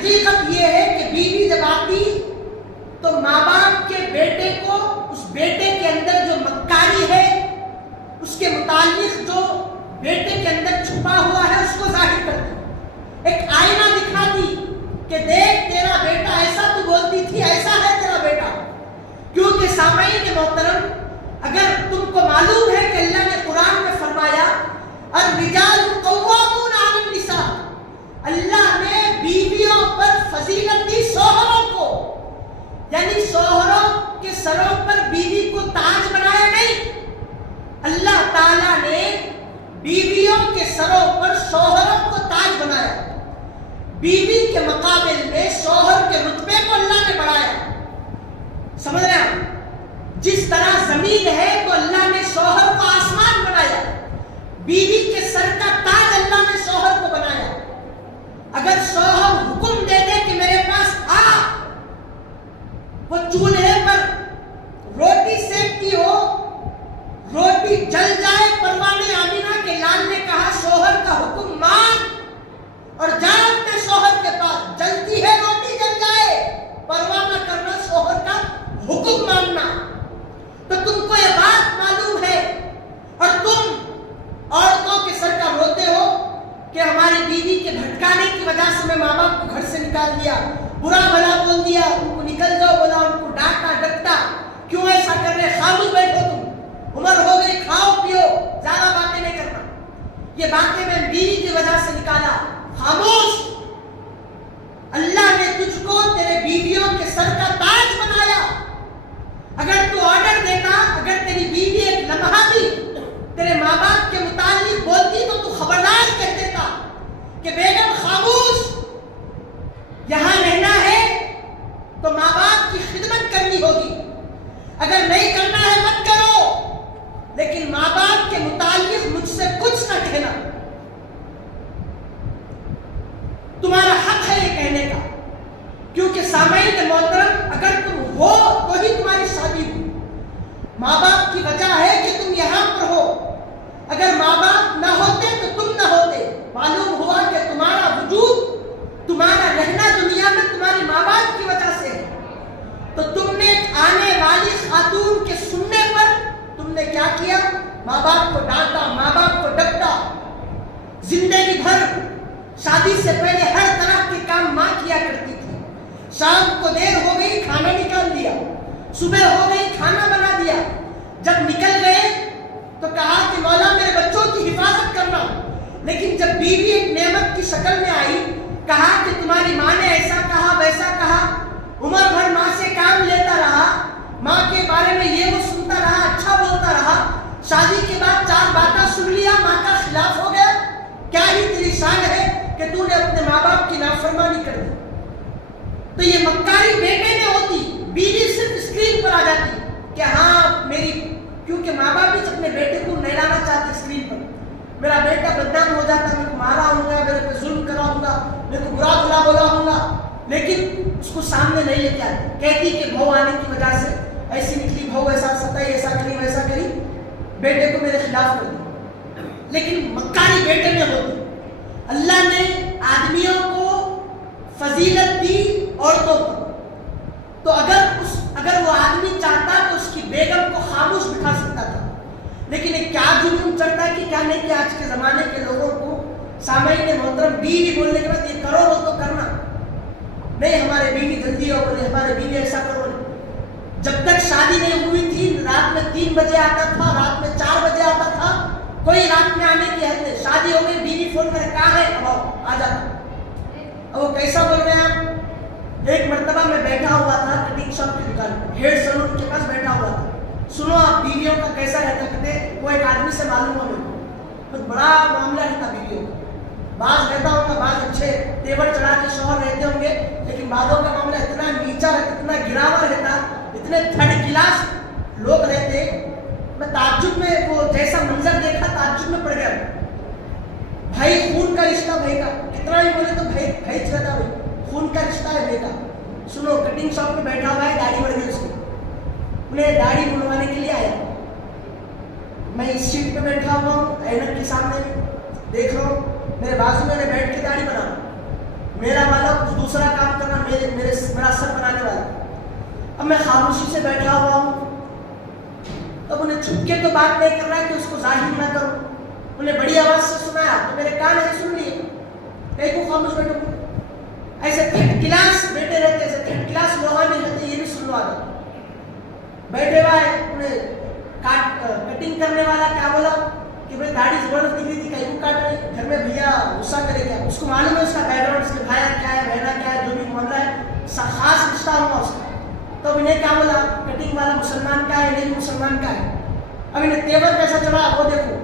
حقیقت یہ ہے کہ بیوی جب آتی تو ماں باپ کے بیٹے کو اس بیٹے کے اندر جو مکاری ہے اس کے متعلق جو بیٹے کے اندر چھپا ہوا ہے اس کو ظاہر کرتی، ایک آئینہ دکھاتی کہ دیکھ تیرا بیٹا ایسا تو بولتی تھی ایسا ہے تیرا بیٹا۔ کیونکہ سامعین محترم، اگر تم کو معلوم ہے کہ اللہ نے قرآن میں فرمایا الرجال قوامون علی النساء، اللہ نے بیویوں پر فضیلت دی شوہروں کو، یعنی شوہروں کے سروں پر بیوی کو تاج بنایا نہیں، اللہ تعالیٰ نے بیویوں کے سروں پر شوہروں کو تاج بنایا، بیوی کے مقابل میں شوہر کے رتبے کو اللہ نے بڑھایا۔ سمجھ رہے ہیں؟ جس طرح زمین ہے تو اللہ نے شوہر کو آسمان بنایا، بیوی کے سر کا تاج اللہ نے شوہر کو بنایا۔ اگر شوہر حکم دے دے کہ میرے پاس آ، وہ چولہے پر روٹی سینکتی ہو، روٹی جل جائے، پروانہ آمینہ کے لال نے کہا شوہر کا حکم مان اور جا اپنے شوہر کے پاس، جلتی ہے روٹی جل جائے، پرواہ نہ کرنا شوہر کا حکم ماننا۔ تو تم کو یہ بات معلوم ہے اور تم عورتوں کے سر کا روتے ہو کہ ہماری بیوی کے بھٹکانے کی وجہ سے میں ماں باپ کو گھر سے نکال دیا، برا بھلا بول دیا، ان کو نکل جاؤ بولا، ان کو ڈانٹا ڈپٹا، کیوں ایسا کر رہے؟ خاموش بیٹھو، تم عمر ہو گئی، کھاؤ پیو، زیادہ باتیں نہیں کرنا۔ یہ باتیں میں بیوی کی وجہ سے نکالا، خاموش۔ اللہ نے تجھ کو تیرے بیویوں کے سر کا تاج بنایا۔ اگر تو آرڈر دیتا، اگر تیری بیوی ایک لمحہ بھی تیرے ماں باپ کے متعلق بولتی تو خبردار کہہ دیتا کہ بیگم خاموش، یہاں رہنا ہے تو ماں باپ کی خدمت کرنی ہوگی، اگر نہیں کرنا ہے مت کرو، لیکن ماں باپ کے متعلق مجھ سے کچھ نہ کہنا۔ تمہارا حق ہے یہ کہنے کا، کیونکہ سامعین محترم، اگر تم ہو تو ہی تمہاری شادی ہوئی، ماں باپ کی وجہ ہے کہ تم یہاں پر ہو، اگر ماں باپ نہ ہوتے تو تم نہ ہوتے۔ معلوم ہوا کہ تمہارا وجود، تمہارا رہنا دنیا میں تمہاری ماں باپ کی وجہ سے ہے۔ تو تم نے آنے والی خاتون کے سننے پر تم نے کیا کیا؟ ماں باپ کو ڈانٹا، ماں باپ کو ڈپٹا، زندگی بھر شادی سے پہلے ہر طرح کے کام ماں کیا کرتی تھی۔ شام کو دیر ہو گئی کھانا نکال دیا، صبح ہو گئی کھانا بنا دیا، جب نکل گئے تو کہا کہ مولا میرے بچوں کی حفاظت کرنا۔ لیکن جب بیوی ایک نعمت کی شکل میں آئی، کہا کہ تمہاری ماں نے ایسا کہا ویسا کہا، عمر بھر ماں سے کام لیتا رہا، ماں کے بارے میں یہ وہ سنتا رہا، اچھا بولتا رہا، شادی کے بعد 4 باتیں سن لیا، ماں کا خلاف ہو گیا، کیا ہی تیری شان ہے کہ تو نے اپنے ماں باپ کی نافرمانی کر دی۔ تو یہ مکاری بیٹے میں ہوتی، بیوی صرف اسکرین پر آ جاتی کہ ہاں میری، کیونکہ ماں باپ بھی اپنے بیٹے کو نہیں لانا چاہتے اسکرین پر، میرا بیٹا بدنام ہو جاتا، میں کو مارا ہوں گا، میرے پہ ظلم کرا ہوں گا، میرے کو برا بھلا بولا ہوں گا، لیکن اس کو سامنے نہیں لے کے آتی، کہتی کہ بہو آنے کی وجہ سے ایسی نکلی، بہو ایسا ستائی، ایسا کری ویسا کری، بیٹے کو میرے خلاف کر دیا۔ لیکن مکاری بیٹے میں ہوتی۔ اللہ نے آدمیوں کو فضیلت دی عورتوں پر، تو اگر وہ آدمی چاہتا تو اس کی بیگم کو خاموش بٹھا سکتا تھا، لیکن ایک کیا جنون چڑھتا کہ کیا نہیں کہ آج کے زمانے کے لوگوں کو سامعین محترم بیوی بولنے کے بعد یہ کرو وہ تو کرنا نہیں، ہمارے بیوی جلدی ہو بولے، ہمارے بیوی ایسا کرو نہیں۔ جب تک شادی نہیں ہوئی تھی رات میں 3 بجے آتا تھا، رات میں 4 بجے آتا تھا، کوئی رات میں آنے کی حد نہیں۔ شادی ہو گئی، بیوی فون کر کہاں ہے، اب آ جاتا۔ اب وہ کیسا بول رہے ہیں آپ؟ ایک مرتبہ میں بیٹھا ہوا تھا کٹنگ شاپ کی دکان میں، ہیئر سلون کے پاس بیٹھا ہوا تھا، سنو آپ بیویوں کا کیسا رہتا کرتے، وہ ایک آدمی سے معلوم ہو گیا تو بڑا معاملہ رہتا بیویوں کا، بعض رہتا ہوگا، بعض اچھے تیور چڑھا کے شوہر رہتے ہوں گے، لیکن بعضوں کا معاملہ اتنا نیچا رہتا، اتنا گرا ہوا رہتا، اتنے تھرڈ کلاس لوگ رہتے، میں تعجب میں وہ جیسا منظر دیکھا تعجب میں پڑ گیا۔ بھائی خون کا رشتہ بھائی کا، کتنا ہی بولے تو بھائی رہتا، بھائی خون کا رشتہ ہے بھائی کا۔ سنو کٹنگ شاپ میں بیٹھا ہوا ہے، داڑھی بڑھ گئی اس کی، انہیں داڑھی بنوانے کے لیے آیا، میں اس سیٹ پہ بیٹھا ہوا ہوں، اینک کے سامنے دیکھ رہا ہوں، میرے بازو میں بیٹھ کے داڑھی بنا رہا ہوں، میرا والا کچھ دوسرا میں خاموشی سے بیٹھا ہوا ہوں. اب انہیں چھپ کے تو بات نہیں کرنا ہے کہ اس کو ظاہر نہ کرو. انہیں بڑی آواز سے سنایا تو میرے کان ایسے سن لیے. کہیں کو خاموش بیٹھو. ایسے تھرڈ کلاس بیٹے رہتے, ایسے تھرڈ کلاس روحانی رہتے, یہ بھی سنوا دو. بیٹھے ہوئے انہیں کٹنگ کرنے والا کیا بولا کہ بھائی داڑھی زبردست دکھ رہی تھی, کہیں کو کاٹ رہی, گھر میں بھیا غصہ کرے گا. اس کو معلوم ہے اس کا بیک گراؤنڈ, اس کے بھائی کیا ہے, بہنا کیا ہے, جو بھی معاملہ ہے خاص رشتہ ہوگا اس کا. تو انہیں کیا بولا, کٹنگ والا مسلمان کا ہے, نہیں مسلمان کا ہے. اب انہیں تیور کیسا چڑھا وہ دیکھو.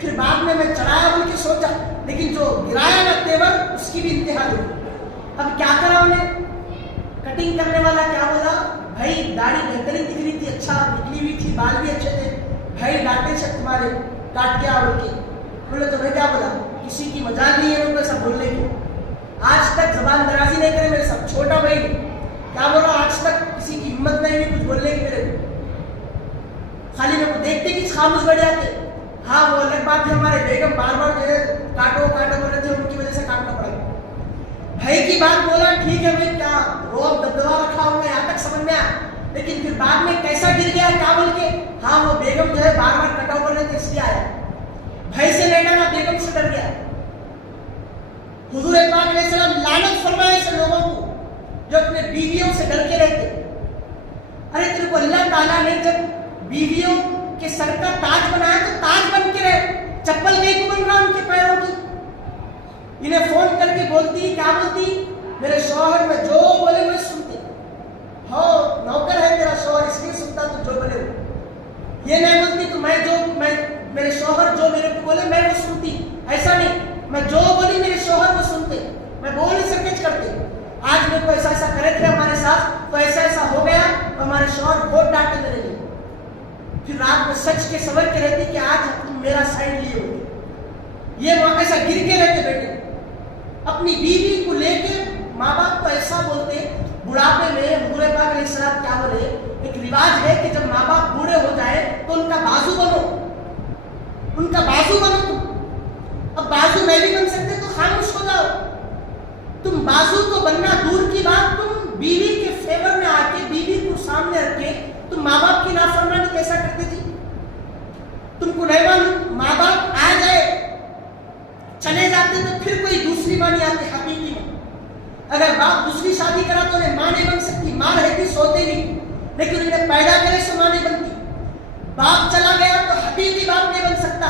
پھر بعد میں چڑھایا بول کے سوچا, لیکن جو گرایا نا تیور اس کی بھی انتہا دیکھو. اب کیا کرا انہیں, کٹنگ کرنے والا کیا بولا, بھائی داڑھی بہترین دکھ رہی تھی, اچھا نکلی ہوئی تھی, بال بھی اچھے تھے, بھائی ڈانٹے سے تمہارے کاٹ کے آڑ کے. بولے تو میں کیا بولا, کسی کی مجال نہیں ہے ان کو ایسا بولنے کی. آج تک زبان درازی نہیں کرے میرے سب. چھوٹا بھائی کیا بول رہا, آج تک کسی کی ہمت نہیں ہوئی کچھ بولنے کی میرے کو. خالی میرے کو دیکھتے کہ خاموش بیٹھ جاتے. ہاں وہ الگ بات ہے, ہمارے بیگم بار بار جو ہے کاٹو کاٹو بول رہے تھے, ان کی وجہ سے کاٹنا پڑا. بھائی کی بات بولا, ٹھیک ہے بھائی, کیا روب دبدبا رکھا ہوں میں, یہاں تک سمجھ میں آیا. لیکن پھر بعد میں کیسا گر گیا کیا بول کے, ہاں وہ بیگم جو ہے بار بار کٹاؤ کر رہے تھے اس لیے آیا. بھائی سے نہیں ڈرا, بیگم سے ڈر گیا. حضور پاک علیہ السلام لعنت فرمائے ایسے لوگوں کو جو اپنے بیویوں سے ڈر کے رہتے. ارے تیرے کو اللہ تعالیٰ نے جب بیویوں کے سر کا تاج بنایا تو تاج بن کے رہے, چپل نہیں کو بن رہا ان کے پیروں کی. انہیں فون کر کے بولتی, کیا بولتی, میرے شوہر میں جو بولے وہ سنتے. ہو نوکر ہے تیرا شوہر اس لیے سنتا تو جو بولے وہ. یہ نہیں بولتی تو میں میرے شوہر جو میرے کو بولے میں وہ سنتی. ایسا نہیں, میں جو بولی میرے شوہر وہ سنتے, میں بول نہیں سکتے کرتے. آج میرے کو ایسا ایسا کرے تھے ہمارے ساتھ تو ایسا ایسا ہو گیا تو ہمارے شوہر بہت ڈانٹے میرے لیے. پھر رات میں سچ کے سمجھ کے رہتی کہ آج تم میرا سائڈ لیے ہوگے. یہ موقع ایسا گر کے رہتے بیٹے. اپنی بیوی کو لے کے ماں باپ کو ایسا بولتے. بڑھاپے میں حضور پاک علیہ السلام کیا بولے, ایک رواج ہے کہ جب ماں باپ بوڑھے ہو جائے تو ان کا بازو بنو, ان کا بازو بنو تم. اب بازو نہیں بھی بن سکتے تو خاموش ہو جاؤ. تم بازو تو بننا دور کی بات, تم بیوی کے فیور میں آ کے بیوی کو سامنے رکھ کے تم ماں باپ کی نافرمانی کیسا کرتے تھی. تم کو نہیں معلوم, ماں باپ آ جائے چلے جاتے تو پھر کوئی دوسری ماں نہیں آتی حقیقی میں. اگر باپ دوسری شادی کرا تو انہیں ماں نہیں بن سکتی, ماں رہتی سوتے نہیں, لیکن انہیں پیدا کرے سو ماں نہیں بنتی. باپ چلا گیا تو حقیقی باپ نہیں بن سکتا.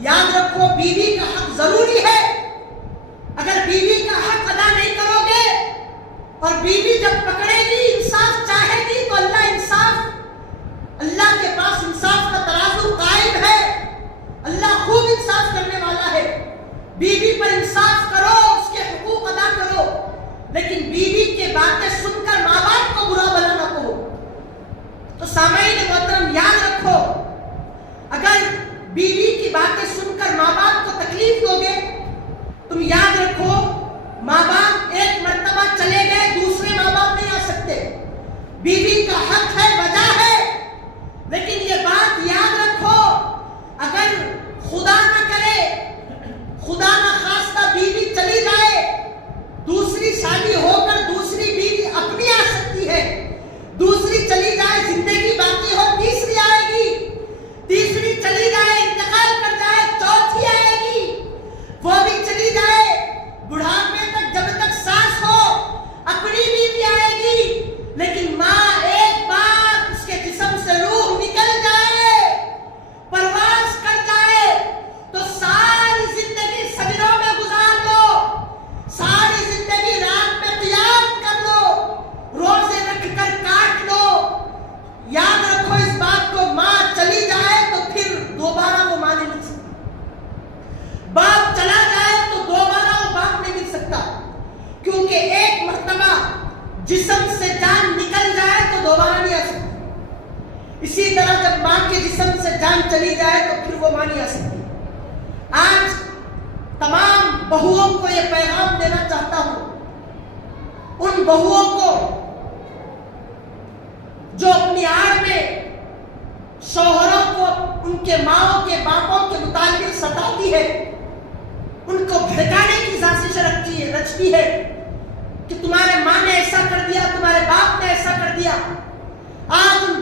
یاد رکھو بیوی کا حق ضروری ہے. اگر بیوی کا حق ادا نہیں کرو گے اور بیوی جب پکڑے گی انصاف چاہے گی تو اللہ کے پاس انصاف کا ترازو قائم ہے. اللہ خوب انصاف کرنے والا ہے. بیوی پر انصاف کرو, اس کے حقوق ادا کرو, لیکن بیوی کے باتیں سن کر ماں باپ کو برا بھلا نہ کہو. تو سامعین محترم یاد رکھو, اگر بیوی کی باتیں سن کر ماں باپ کو تکلیف دو گے, تم یاد رکھو ماں باپ ایک مرتبہ چلے گئے, دوسرے ماں باپ نہیں آ سکتے. بیوی کا حق ہے, وجہ ہے, لیکن یہ بات یاد رکھو, اگر خدا نہ کرے, خدا نہ خواستہ بیوی چلی جائے, دوسری شادی ہو کر دوسری بیوی اپنی آ سکتی ہے. دوسری چلی جائے, زندگی باقی ہو, تیسری آئے گی. تیسری چلی جائے, انتقال کر جائے, چوتھی آئے گی. وہ بھی چلی جائے, بڑھاپے تک جب تک سانس ہو اپنی بیوی آئے گی. لیکن ماں ایک بار اس کے جسم سے روح نکل جائے, پرواز کر جائے, تو ساری زندگی سجدوں میں گزار لو, ساری زندگی رات میں قیام کر لو, روزے رکھ کر کاٹ لو. یاد رکھو اس بات کو, ماں چلی جائے تو پھر دوبارہ وہ ماں نہیں مل سکتی. باپ چلا جائے تو دوبارہ وہ باپ نہیں مل سکتا, کیونکہ ایک مرتبہ جسم سے جان نکل جائے تو دوبارہ نہیں آ سکتی. اسی طرح جب ماں کے جسم سے جان چلی جائے تو پھر وہ ماں نہیں آ سکتی. آج تمام بہوؤں کو یہ پیغام دینا چاہتا ہوں, ان بہوؤں کو جو اپنی آڑ میں شوہروں کو ان کے ماؤں کے باپوں کے متعلق ستاتی ہے, ان کو بھڑکانے کی سازش رچتی ہے کہ تمہارے ماں نے ایسا کر دیا, تمہارے باپ نے ایسا کر دیا.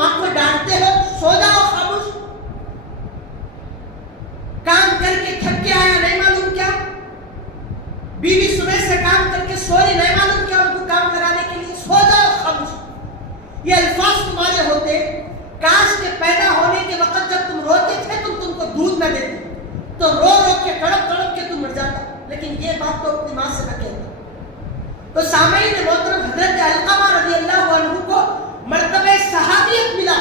ماں کو ڈانٹتے ہو سو جاؤ خاموش. کام کر کے تھک کے آیا نہیں معلوم کیا, بیوی صبح سے کام کر کے سو رہی نہیں معلوم کیا, ان کو کام لگانے کے لیے سو جاؤ خاموش. یہ الفاظ تمہارے ہوتے کاش کے پیدا ہونے کے وقت جب تم روتے تھے تم کو دودھ نہ دیتے تو رو رو کے تڑپ تڑپ کے تم مر جاتا, لیکن یہ بات تو اپنی ماں سے نہ کہتا. تو سامعین محترم, حضرت علقمہ رضی اللہ عنہ کو مرتبہ صحابیت ملا,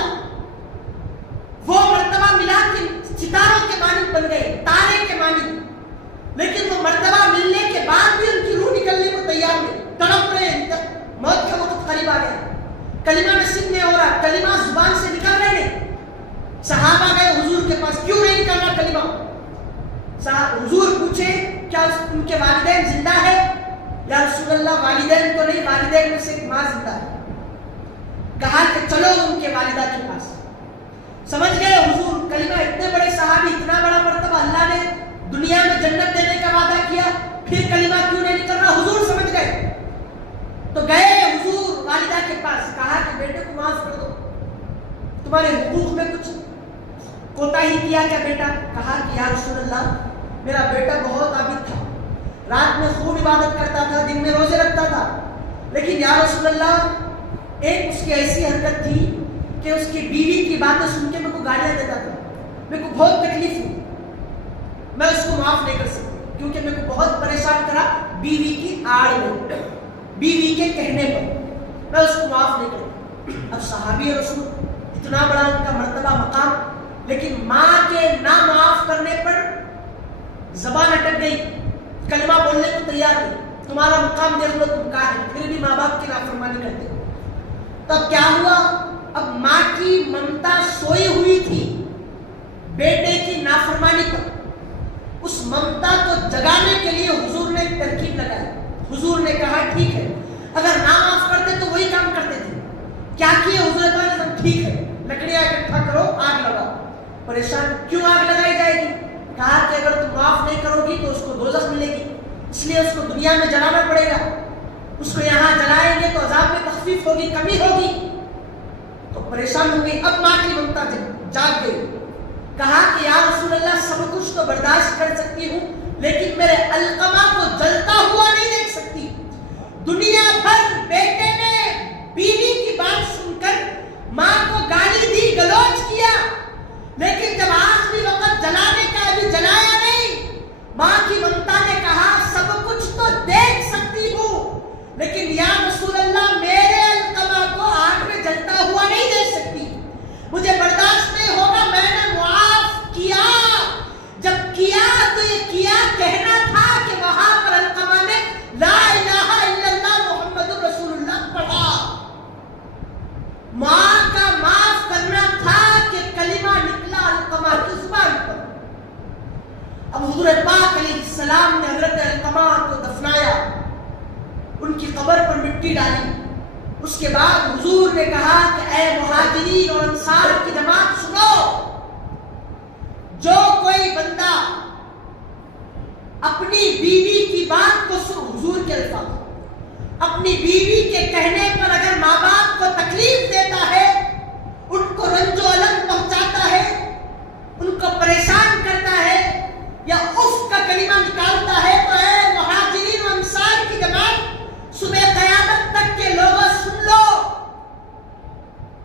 وہ مرتبہ ملا کہ ستاروں کے مانند بن گئے, تارے کے مانند, لیکن وہ مرتبہ ملنے کے بعد بھی ان کی روح نکلنے کو تیار نہیں, تڑپ رہے ہیں, موت کا وقت قریب آ گیا, کلمہ نصیب نہیں ہو رہا, کلمہ زبان سے نکل رہے نہیں. صحابہ گئے حضور کے پاس, کیوں نہیں نکل رہا کلمہ؟ حضور پوچھے کیا ان کے والدین زندہ ہے؟ یا رسول اللہ والدین تو نہیں, والدین میں سے ایک ماں زندہ ہے. کہا کہ چلو ان کے والدہ کے پاس. سمجھ گئے حضور کلمہ, اتنے بڑے صحابی, اتنا بڑا مرتبہ, اللہ نے دنیا میں جنت دینے کا وعدہ کیا, پھر کلمہ کیوں نہیں نکل رہا؟ حضور سمجھ گئے. تو گئے حضور والدہ کے پاس, کہا کہ بیٹے کو معاف کر دو, تمہارے حقوق میں کچھ کوتاہی کیا کیا بیٹا؟ کہا کہ یا رسول اللہ میرا بیٹا بہت عابد تھا, رات میں خوب عبادت کرتا تھا, دن میں روزے رکھتا تھا, لیکن یا رسول اللہ ایک اس کی ایسی حرکت تھی کہ اس کی بیوی کی باتیں سن کے میرے کو گالیاں دیتا تھا, میرے کو بہت تکلیف ہوئی, میں اس کو معاف نہیں کر سکتی کیونکہ میرے کو بہت پریشان کرا بیوی کی آڑ میں, بیوی کے کہنے پر, میں اس کو معاف نہیں کرتی. اب صحابی رسول, اتنا بڑا ان کا مرتبہ مقام, لیکن ماں کے نہ معاف کرنے پر زبان اٹک گئی, کلمہ بولنے کو تیار نہیں. تمہارا مقام دیکھ لو تم کہاں ہے, پھر بھی ماں باپ کی نافرمانی کرتے. تب کیا ہوا؟ اب ماں کی ممتا سوئی ہوئی تھی بیٹے کی نافرمانی پر, اس ممتا کو جگانے کے لیے حضور نے ایک ترکیب لگائی. حضور نے کہا ٹھیک ہے, اگر نہ معاف کرتے تو وہی کام کرتے تھے. کیا کیے حضور نے؟ ٹھیک ہے لکڑیاں اکٹھا کرو, آگ لگاؤ. پریشان, کیوں آگ لگائی جائے گی؟ کہا کہ اگر تم معاف نہیں کرو گی تو اس کو دوزخ ملے گی, اس لیے اس کو دنیا میں جلانا پڑے گا. اس کو یہاں جلائیں گے تو عذاب میں تخفیف ہوگی, کمی ہوگی. تو پریشان ہو گئی. اب ماں کی ممتا جاگ گئی. کہا کہ یا رسول اللہ سب کچھ تو برداشت کر سکتی ہوں, لیکن میرے علقمہ کو جلتا ہوا نہیں دیکھ سکتی. دنیا بھر بیٹے نے بیوی کی بات سن کر ماں کو گالی دی, گلوچ کیا, لیکن جب آخری وقت جلانے کا ابھی جلایا نہیں, ماں کی ممتا نے کہا سب کچھ تو دیکھ سکتی ہوں, لیکن یا رسول اللہ میرے علقمہ کو آگ میں جلتا ہوا نہیں دیکھ سکتی, مجھے برداشت نہیں ہوگا. میں نے معاف کیا, جب کیا تو یہ کیا کہنا تھا کہ وہاں پر علقمہ نے لا الہ الا اللہ محمد رسول اللہ پڑھا. ماں کا معاف کرنا تھا کہ کلمہ نکلا علقمہ کی زبان پر. اب حضور پاک علیہ السلام نے حضرت علقمہ کو دفنایا, ان کی قبر پر مٹی ڈالی. اس کے بعد حضور نے کہا کہ اے مہاجرین اور انصار کی جماعت سنو, جو کوئی بندہ اپنی بیوی کی بات کو حضور کے الفاظ, اپنی بیوی کے کہنے پر اگر ماں باپ کو تکلیف دیتا ہے, ان کو رنج و الم پہنچاتا ہے, ان کو پریشان کرتا ہے, یا اف کا کلمہ نکالتا ہے, تو اے مہاجرین و انصار کی جماعت صبح قیامت تک کے لوگوں سن لو,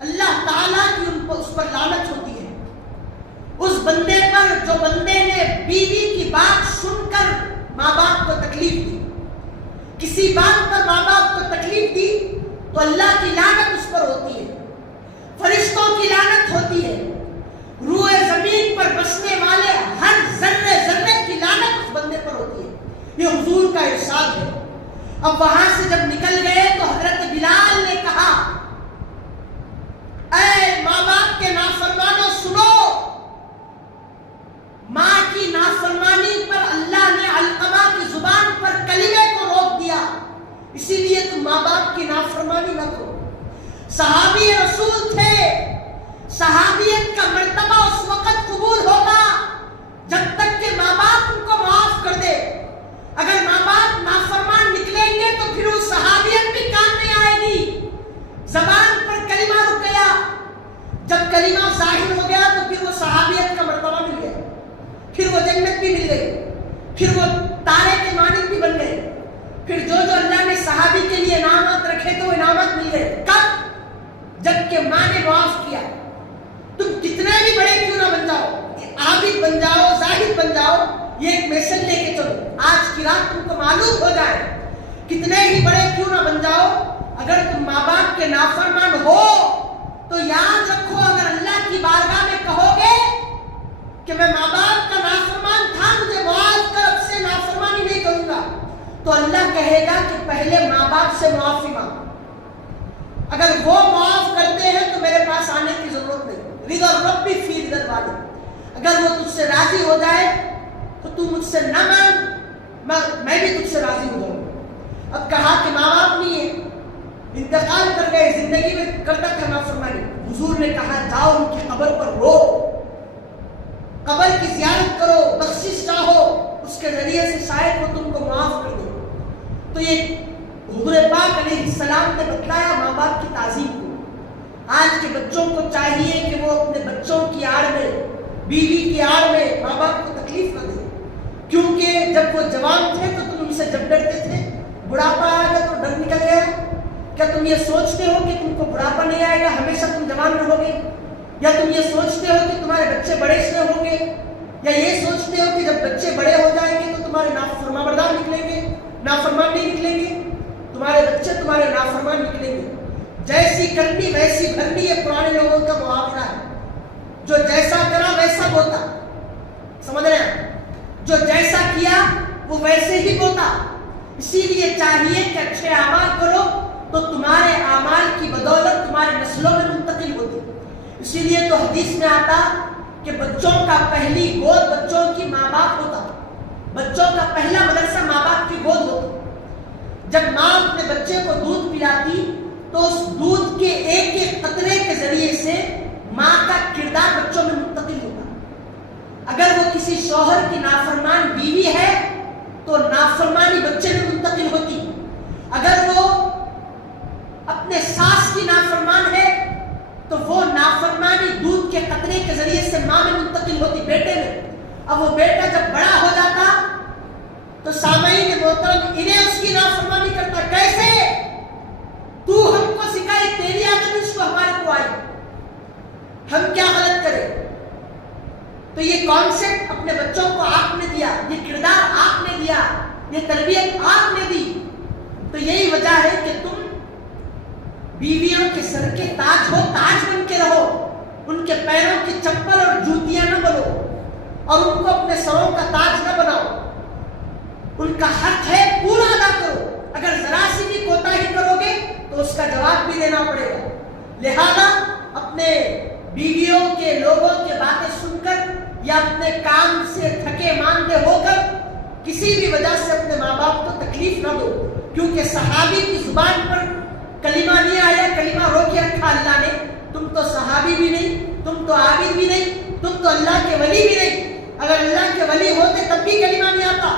اللہ تعالیٰ کی اس پر لعنت ہوتی ہے. اس بندے پر جو بندے نے بیوی کی بات سن کر ماں باپ کو تکلیف دی, کسی بات پر ماں باپ کو تکلیف دی, تو اللہ کی لعنت اس پر ہوتی ہے, فرشتوں کی لعنت ہوتی ہے, روح زمین پر بسنے والے ہر ذرے ذرے کی لعنت اس بندے پر ہوتی ہے. یہ حضور کا ارشاد ہے. اب وہاں سے جب نکل گئے تو حضرت بلال نے کہا اے ماں باپ کے نافرمانوں سنو, ماں کی نافرمانی پر اللہ نے علقمہ کی زبان پر کلمے کو روک دیا, اسی لیے تم ماں باپ کی نافرمانی نہ کرو. صحابی رسول تھے, صحابیت کا مرتبہ اس وقت قبول ہوگا جب تک کہ ماں باپ ان کو معاف کر دے. اگر ماں باپ نافرمان نکلیں گے تو پھر وہ صحابیت بھی کام نہیں آئے گی. زبان پر کلمہ رک گیا, کلمہ ظاہر ہو گیا تو پھر وہ صحابیت کا مرتبہ مل گیا، پھر وہ جنت بھی مل گئی، پھر وہ تارے کے مانند بھی بن گئے، پھر جو اللہ نے صحابی کے لیے انعامات رکھے تو وہ انعامات مل گئے۔ کب؟ جب کہ ماں نے معاف کیا۔ تم کتنے بھی بڑے کیوں نہ بن جاؤ، عابد بن جاؤ، زاہد بن جاؤ، یہ ایک میسج لے کے چلو آج کی رات تم کو معلوم ہو جائے، کتنے ہی بڑے کیوں نہ بن جاؤ، اگر تم ماں باپ کے نافرمان ہو تو یاد رکھو، اگر اللہ کی بارگاہ میں کہو گے کہ میں ماں باپ کا نافرمان تھا، مجھے معاف کر، اب سے نافرمانی نہیں کروں گا، تو اللہ کہے گا کہ پہلے ماں باپ سے معافی مانگو، اگر وہ معاف کرتے ہیں تو میرے پاس آنے کی ضرورت نہیں۔ رضا ربی فی رضا الوالد، اگر وہ تجھ سے راضی ہو جائے تو تو مجھ سے نہ مانگ، میں بھی تجھ سے راضی ہو جاؤں۔ اب کہا کہ ماں باپ نہیں ہے، انتقال کر گئے، زندگی میں کرتا تھا نافرمانی، حضور نے کہا جاؤ ان کی قبر پر رو، قبر کی زیارت کرو، بخشش چاہو، اس کے ذریعے سے شاید وہ تم کو معاف کر دے۔ تو یہ حضور پاک علیہ السلام نے بتلایا ماں باپ کی تعظیم کو۔ آج کے بچوں کو چاہیے کہ وہ اپنے بچوں کی آڑ میں، بیوی کی آڑ میں ماں باپ کو تکلیف نہ دیں، کیونکہ جب وہ جوان تھے تو تم ان سے جب ڈرتے تھے، بڑھاپا آئے گا تو ڈر نکل گیا۔ کیا تم یہ سوچتے ہو کہ تم کو بڑھاپا نہیں آئے گا، ہمیشہ تم جوان رہو گے؟ یا تم یہ سوچتے ہو کہ تمہارے بچے بڑے سے ہوں گے؟ یا یہ سوچتے ہو کہ جب بچے بڑے ہو جائیں گے تو تمہارے فرمانبردار نکلیں گے، نافرمان نہیں نکلیں گے؟ تمہارے بچے تمہارے نافرمان نکلیں گے۔ جیسی کرنی ویسی بھرنی، یہ پرانے لوگوں کا معاملہ ہے، جو جیسا کرا ویسا بوتا، سمجھ رہے ہیں؟ جو جیسا کیا وہ ویسے ہی بوتا۔ اسی لیے چاہیے کہ اچھے اعمال کرو تو تمہارے اعمال کی بدولت تمہارے نسلوں میں منتقل ہوتی۔ اسی لیے تو حدیث میں آتا کہ بچوں کا پہلی گود بچوں کی ماں باپ ہوتا، بچوں کا پہلا مدرسہ ماں باپ کی گود ہوتا۔ جب ماں اپنے بچے کو دودھ پلاتی تو اس دودھ کے ایک ایک قطرے کے ذریعے سے ماں کا کردار بچوں میں منتقل ہوتا۔ اگر وہ کسی شوہر کی نافرمان بیوی ہے تو نافرمانی بچے میں منتقل ہوتی، اگر وہ اپنے ساس کی نافرمان ہے تو وہ نافرمانی دودھ کے قطرے کے ذریعے سے ماں میں منتقل ہوتی، بیٹے میں۔ اب وہ بیٹا جب بڑا ہو جاتا تو سامعین محترم انہیں اس کی نافرمانی کرتا، کیسے؟ تو ہم کو سکھائی، تیری عادت اس کو ہمارے کو آئی، ہم کیا غلط کریں؟ تو یہ کانسیپٹ اپنے بچوں کو آپ نے دیا، یہ کردار آپ نے دیا، یہ تربیت آپ نے دی۔ تو یہی وجہ ہے کہ تم بیویوں کے سر کے تاج ہو، تاج بن کے رہو، ان کے پیروں کی چپل اور جوتیاں نہ بنو، اور ان کو اپنے سروں کا تاج نہ بناؤ۔ ان کا حق ہے پورا ادا کرو، اگر ذرا سی بھی کوتاہی کرو گے تو اس کا جواب بھی دینا پڑے گا۔ لہذا اپنے بیویوں کے لوگوں کے باتیں سن کر یا اپنے کام سے تھکے ماندے ہو کر کسی بھی وجہ سے اپنے ماں باپ کو تکلیف نہ دو، کیونکہ صحابی کی زبان پر کلمہ نہیں آیا، کلمہ رو کے رکھا اللہ نے۔ تم تو صحابی بھی نہیں، تم تو عابد بھی نہیں، تم تو اللہ کے ولی بھی نہیں۔ اگر اللہ کے ولی ہوتے تب بھی کلمہ نہیں آتا۔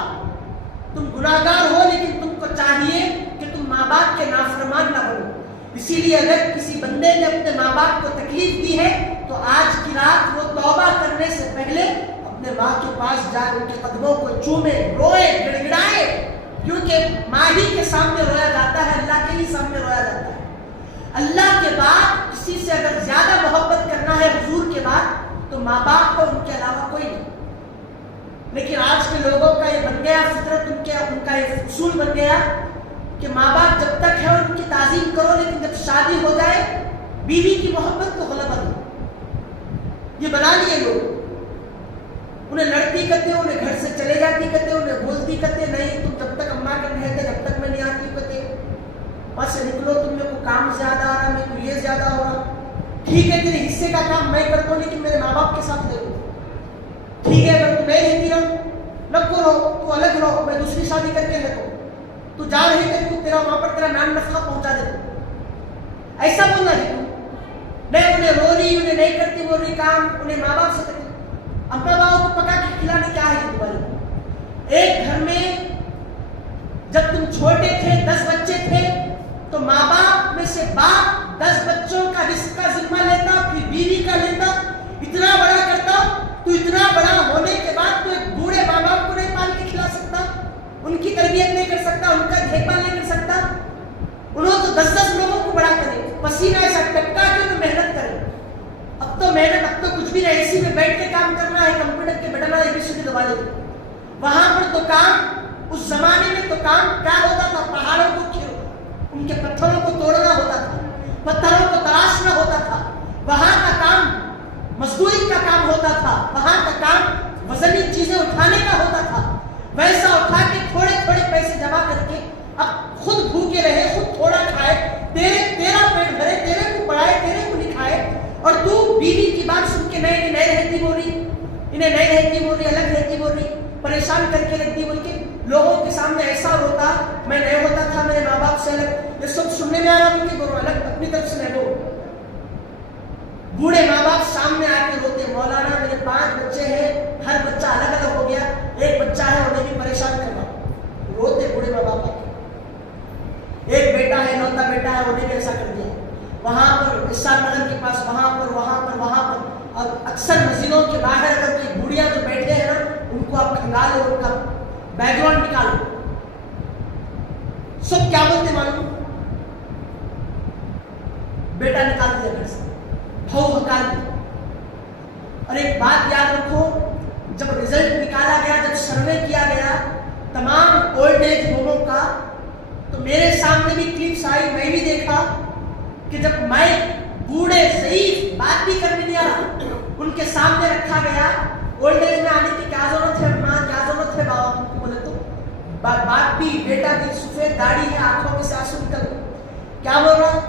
تم گناہگار ہو لیکن تم کو چاہیے کہ تم ماں باپ کے نافرمان نہ بنو۔ اسی لیے اگر کسی بندے نے اپنے ماں باپ کو تکلیف دی ہے تو آج کی رات وہ توبہ کرنے سے پہلے اپنے ماں کے پاس جائے، ان کے قدموں کو چومے، روئے، گڑگڑائے، کیونکہ ماں ہی کے سامنے رویا جاتا ہے، اللہ کے ہی سامنے رویا جاتا ہے۔ اللہ کے بعد کسی سے اگر زیادہ محبت کرنا ہے حضور کے بعد تو ماں باپ اور ان کے علاوہ کوئی نہیں۔ لیکن آج کے لوگوں کا یہ بن گیا فطرت، ان کا یہ اصول بن گیا کہ ماں باپ جب تک ہے ان کی تعظیم کرو، لیکن جب شادی ہو جائے بیوی کی محبت کو غلبہ دو۔ یہ بنا لیے لوگ، انہیں لڑتی کہتے، انہیں گھر سے چلے جاتی کہتے، انہیں بولتی کہتے، نہیں تم جب تک اماں کے رہتے جب تک میں نہیں آتی کہتے، وہاں سے نکلو، تم میرے کو کام زیادہ آ رہا، میرے کو یہ زیادہ ہو رہا، ٹھیک ہے تیرے حصے کا کام میں کرتا ہوں لیکن میرے ماں باپ کے ساتھ لے لو، ٹھیک ہے اگر تم نہیں رہتی رہو لگو رہو، تو الگ رہو، میں دوسری شادی کر کے رہتا ہوں، تو جا رہی ہے تو تیرا وہاں پر تیرا نام نفقہ پہنچا دیتا ہوں، ایسا بولنا ہے تم نہیں، انہیں رو رہی، انہیں نہیں کرتی وہ رہی کام، انہیں ماں باپ سے کرتی۔ اپنے باؤ کو پکا کے کھلانے کیا ہے تمہاری؟ ایک گھر میں جب تم چھوٹے تھے 10 بچے تھے تو ماں باپ میں سے باپ 10 بچوں کا رزق کا ذمہ لیتا، پھر بیوی کا لیتا، محنت اب تو کچھ بھی نہیں, اسی میں بیٹھ کے کام کرنا ہے, کمپیوٹر کے بٹن والے ABCD دبا دیتے. وہاں پر تو کام اس زمانے میں تو کام کیا ہوتا تھا, پہاڑوں کو ان کے پتھروں کو توڑنا ہوتا تھا, پتھروں کو تراشنا ہوتا تھا. وہاں کا کام مزدوری کا کام ہوتا تھا, وہاں کا کام وزنی چیزیں اٹھانے کا ہوتا تھا. ویسا اٹھا کے تھوڑے تھوڑے پیسے جمع کر کے اب خود بھوکے رہے, خود تھوڑا کھائے, تیرا پیٹ بھرے, تیرے کو پڑھائے, تیرے کو لکھائے, اور تو بیوی کی بات سن کے نئے رہتی بول رہی, انہیں نئے رہتی بول رہی, الگ رہتی بول رہی, پریشان کر کے رکھتی بول کے. لوگوں کے سامنے ایسا ہوتا, میں نہیں ہوتا تھا میرے ماں باپ سے الگ, یہ سب سننے میں آ رہا ان کے بولو الگ, اپنی طرف سے نہیں بولو. بوڑھے ماں باپ سامنے آ کے روتے, مولانا میرے 5 بچے ہیں, ہر بچہ الگ الگ ہو گیا, ایک بچہ ہے انہیں بھی پریشان کرنا. روتے بوڑھے ماں باپ آ کے. ایک بیٹا ہے, نوتا بیٹا ہے, انہیں بھی ایسا کر دیا. وہاں پر اسار نگر کے پاس, وہاں پر, اور اکثر مسجدوں کے باہر اگر کوئی بوڑھیاں جو بیٹھے ہیں نا, ان کو آپ کھنگالو, ان کا بیک گراؤنڈ نکالو. سب کیا بولتے معلوم, بیٹا نکال دیا گھر سے, بھاؤ نکال دیا. اور ایک بات یاد رکھو, جب رزلٹ نکالا گیا, جب سروے کیا گیا تمام اولڈ ایج ہوموں کا, تو میرے سامنے بھی کلپس آئی, میں بھی دیکھا کہ جب میں بوڑھے ضعیف بات بھی کرنے نہیں آ رہا, ان کے سامنے رکھا گیا, اولڈ ایج میں آنے کی کیا ضرورت ہے ماں, کیا ضرورت ہے بابا, ان کو بولے تو باپ بھی, بیٹا بھی, سفید داڑھی ہے, آنکھوں میں سے آنسو نکل, کیا بول رہا,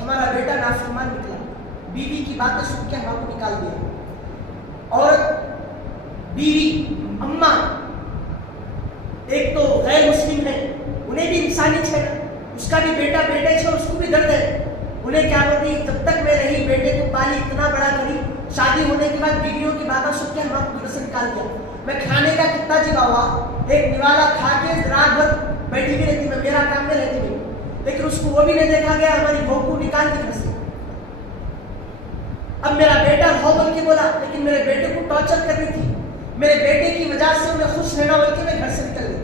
ہمارا بیٹا نافرمان نکلا, بیوی کی باتیں سن کے ہم کو نکال دیا. اور بیوی اماں ایک تو غیر مسلم ہے, انہیں بھی انسانی ہے, اس کا بھی بیٹا بیٹے ہے, اس کو بھی درد ہے. انہیں کیا بول رہی, جب تک میں رہی بیٹے کو پالی, اتنا بڑا کری, شادی ہونے کے بعد بیویوں کی باتیں سن کے ہم آپ کو گھر سے نکال دیا. میں کھانے کا کتنا جگہ ہوا, ایک نوالا کھا کے رات بھر بیٹھی بھی رہتی, میں میرا کام میں رہتی نہیں, لیکن اس کو وہ بھی نہیں دیکھا گیا, ہماری بہو کو نکال دی گھر سے. اب میرا بیٹا ہو بول کے بولا, لیکن میرے بیٹے کو ٹارچر کر رہی تھی, میرے بیٹے کی وجہ سے انہیں خوش رہنا بول کے میں گھر سے نکل گئی.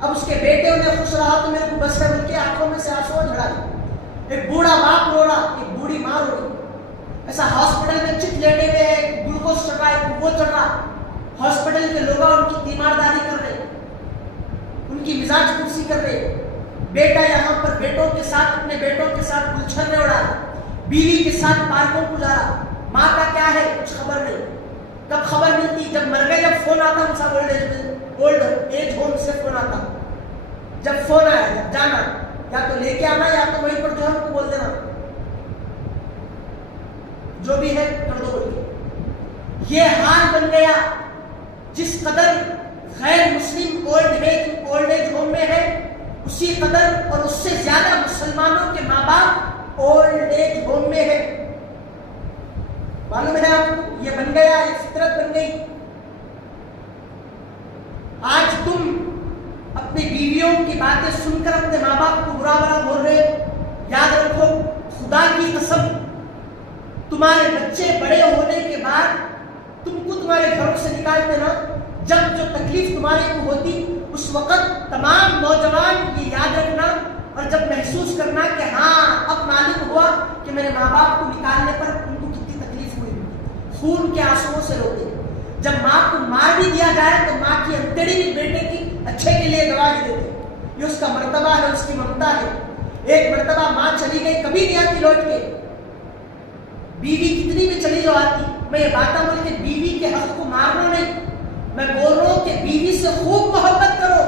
اب اس کے بیٹے انہیں خوش رہا تو میرے کو بس ہے بول کے آنکھوں میں سے آنسو جھڑا دی. ایک بوڑھا باپ رو رہا, ایک بوڑھی ماں رو رہی. ایسا ہاسپٹل میں چت لیٹے ہوئے ہیں, گلوکوز چڑھ رہا ہے, وہ چڑھ رہا, ہاسپٹل کے لوگ ان کی تیمارداری کر رہے, ان کی مزاج پرسی کر رہے. بیٹا یہاں پر بیٹوں کے ساتھ, اپنے بیٹوں کے ساتھ گلچھن میں اڑا, بیوی کے ساتھ پارکوں کو جا رہا. ماں کا کیا ہے کچھ خبر نہیں. کب خبر ملتی, جب مر گئے, جب فون آتا, ان سا اولڈ ایج ہوم سے فون آتا, جب فون آیا, جب جانا, یا تو لے کے آنا, یا تو وہیں پر جو ہے ان کو بول دینا جو بھی ہے کر دو بول کے. یہ حال بن گیا. جس قدر غیر مسلم اولڈ ایج ہوم میں ہے, اسی قدر اور اس سے زیادہ مسلمانوں کے ماں باپ اولڈ ایج ہوم میں ہے. معلوم ہے آپ کو, یہ بن گیا, یہ فطرت بن گئی. آج تم اپنی بیویوں کی باتیں سن کر اپنے ماں باپ کو برا برا بول رہے. یاد رکھو, خدا کی قسم, تمہارے بچے بڑے ہونے کے بعد تم کو تمہارے گھروں سے نکالتے نا, جب جو تکلیف تمہارے کو ہوتی, اس وقت تمام نوجوان یہ یاد رکھنا اور جب محسوس کرنا کہ ہاں اب معلوم ہوا کہ میرے ماں باپ کو نکالنے پر ان کو کتنی تکلیف ہوئی. خون کے آنسوؤں سے روتے. جب ماں کو مار بھی دیا جائے تو ماں کی انتڑی بھی بیٹے کی اچھے کے لیے گواہی دیتے. یہ اس کا مرتبہ ہے, اس کی ممتا ہے. ایک مرتبہ ماں چلی گئی, کبھی نہیں آتی لوٹ کے. بیوی کتنی بھی چلی جو آتی. میں یہ بات بول کے بیوی کے حق کو مارنا نہیں, میں بول رہا ہوں کہ بیوی سے خوب محبت کرو,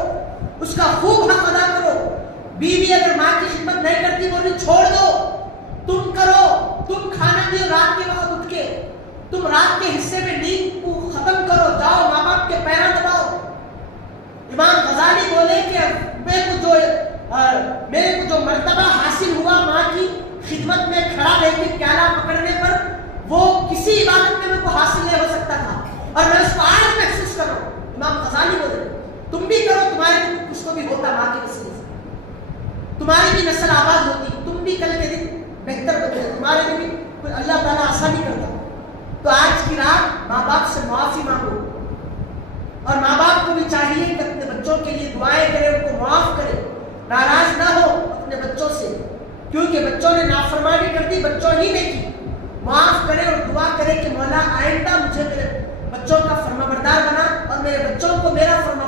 اس کا خوب حق ادا کرو. بیوی اگر ماں کی خدمت نہیں کرتی, بول رہی چھوڑ دو, تم کرو, تم کھانا دیو رات کے وقت اٹھ کے, تم رات کے حصے میں نیند کو ختم کرو, جاؤ ماں باپ کے پیروں دباؤ. امام غزالی بولے کہ میرے کو جو مرتبہ حاصل ہوا ماں کی خدمت میں کھڑا رہ کے پیالہ پکڑنے پر, وہ کسی عبادت میں میرے کو حاصل نہیں ہو سکتا تھا, اور میں اس کو آج محسوس کر رہا ہوں. امام غزالی بولے تم بھی کرو, تمہارے کچھ تو بھی ہوتا ماں کے وسیلے سے, تمہاری بھی نسل آباد ہوتی, تم بھی کل کے دن بہتر بنتے, تمہارے بھی اللہ تعالیٰ آسانی کرتا. تو آج کی رات ماں باپ سے معافی مانگو, اور ماں باپ کو بھی چاہیے کہ اپنے بچوں کے لیے دعائیں کرے, ان کو معاف کرے, ناراض نہ ہو اپنے بچوں سے, کیونکہ بچوں نے نافرمانی کر دی, بچوں ہی نے کی. معاف کرے اور دعا کرے کہ مولا آئندہ مجھے میرے بچوں کا فرمانبردار بنا اور میرے بچوں کو میرا فرما